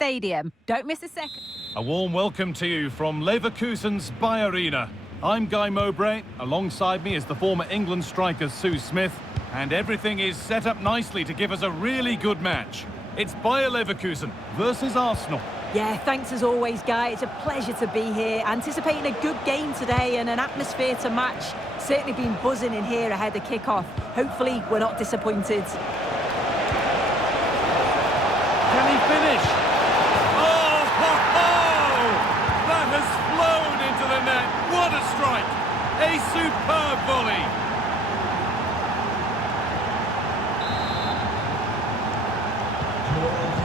stadium. Don't miss a second. A warm welcome to you from Leverkusen's Bayer Arena. I'm Guy Mowbray. Alongside me is the former England striker Sue Smith. And everything is set up nicely to give us a really good match. It's Bayer Leverkusen versus Arsenal. Yeah, thanks as always, Guy. It's a pleasure to be here. Anticipating a good game today and an atmosphere to match. Certainly been buzzing in here ahead of kick-off. Hopefully, we're not disappointed. Can he finish? Oh, ho, ho! That has flown into the net. What a strike! A superb volley.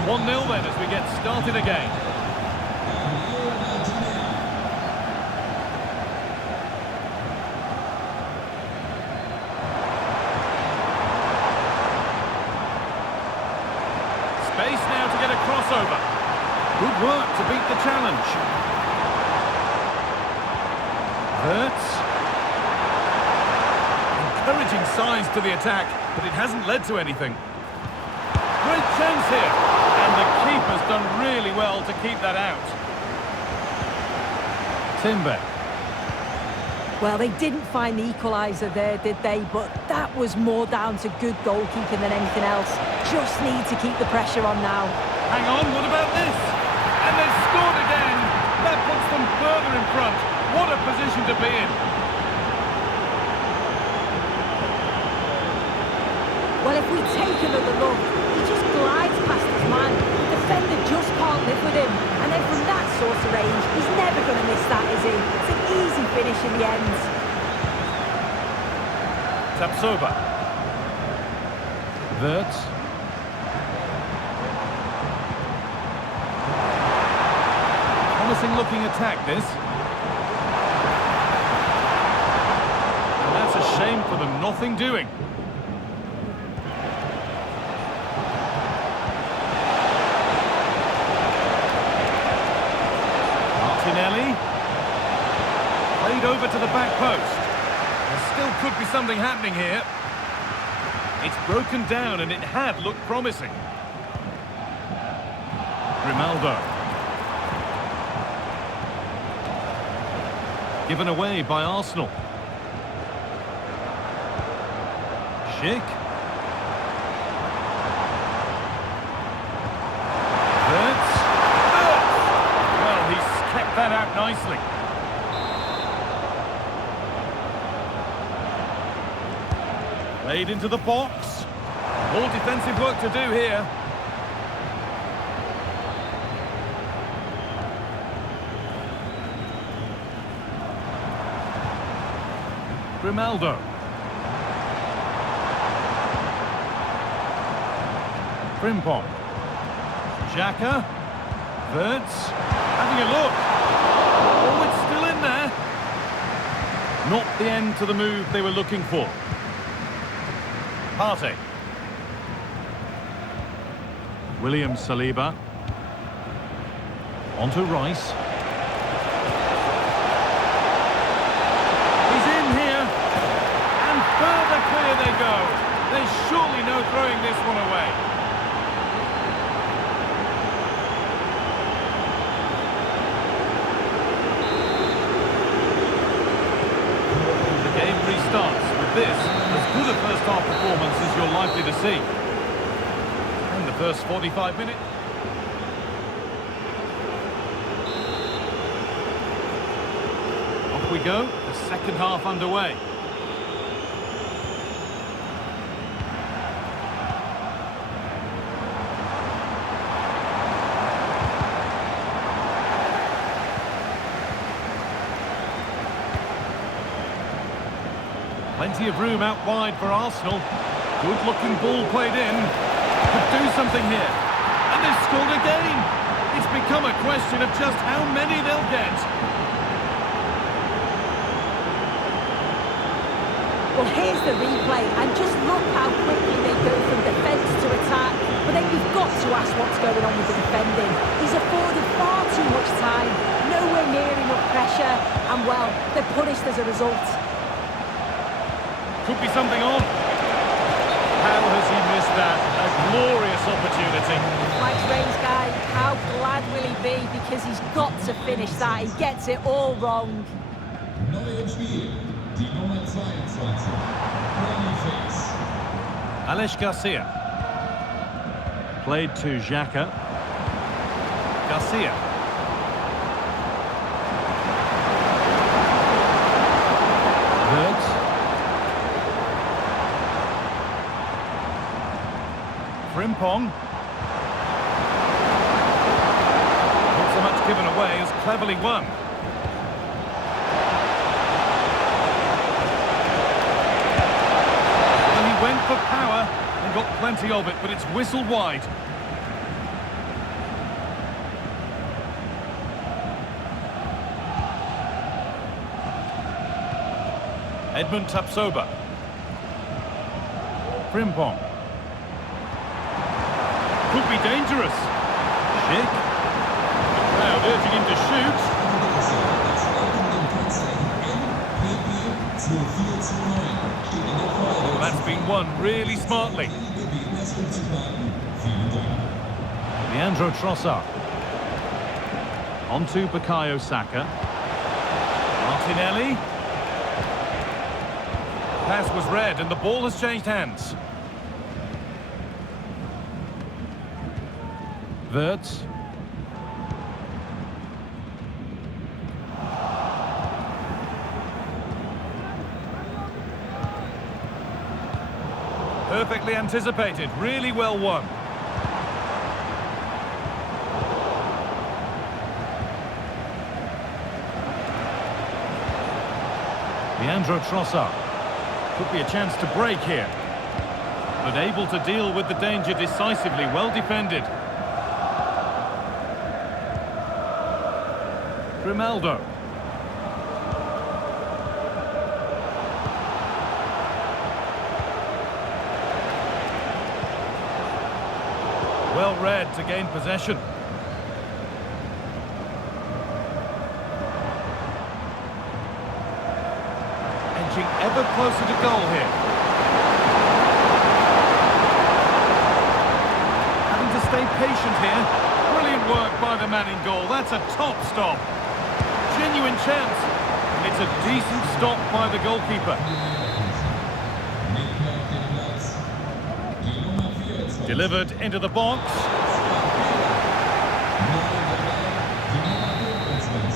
1-0 then as we get started again. Space now to get a crossover. Good work to beat the challenge. Wirtz. Encouraging signs to the attack, but it hasn't led to anything. Great chance here, and the keeper's done really well to keep that out. Timber. Well, they didn't find the equaliser there, did they? But that was more down to good goalkeeping than anything else. Just need to keep the pressure on now. Hang on, what about this? And they've scored again. That puts them further in front. What a position to be in. Well, if we take another look, he just glides past his man. The defender just can't live with him. And then from that sort of range, he's never going to miss that, is he? It's an easy finish in the end. Tapsoba. Wirtz. Promising looking attack, this. And that's a shame for them, nothing doing. Played over to the back post. There still could be something happening here. It's broken down and it had looked promising. Grimaldo. Given away by Arsenal. Schick. Wirtz. Well, he's kept that out nicely. Played into the box. More defensive work to do here. Grimaldo. Frimpong. Xhaka. Wirtz. Having a look. Oh, it's still in there. Not the end to the move they were looking for. Partey. William Saliba. On to Rice. He's in here. And further clear they go. There's surely no throwing this one away. The game restarts with this. As good a first-half performance as you're likely to see. And the first 45 minutes. Off we go, the second half underway. Plenty of room out wide for Arsenal. Good-looking ball played in. Could do something here. And they've scored again. It's become a question of just how many they'll get. Well, here's the replay, and just look how quickly they go from defence to attack. But then you've got to ask what's going on with the defending. He's afforded far too much time, nowhere near enough pressure, and well, they're punished as a result. Could be something on. How has he missed that? A glorious opportunity. Mike's range, Guy. How glad be because he's got to finish that. He gets it all wrong. Neu im Spiel, die Nummer 22, Alex Garcia. Played to Xhaka. Garcia. Wirtz. Frimpong. Not so much given away as cleverly won. Well, he went for power and got plenty of it, but it's whistled wide. Edmund Tapsoba. Frimpong. Could be dangerous. Schick. The crowd urging him to shoot. Oh, that's been won really smartly. Leandro Trossard. On to Bukayo Saka. Martinelli. Pass was read and the ball has changed hands. Wirtz. Perfectly anticipated, really well won. Leandro Trossard. Could be a chance to break here. But able to deal with the danger decisively, well defended. Grimaldo. Well read to gain possession. Edging ever closer to goal here. Having to stay patient here. Brilliant work by the man in goal. That's a top stop. Genuine chance. And it's a decent stop by the goalkeeper. Delivered into the box.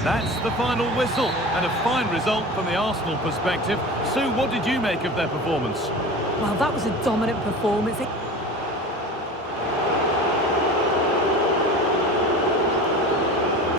That's the final whistle, and a fine result from the Arsenal perspective. Sue, what did you make of their performance? Well, that was a dominant performance.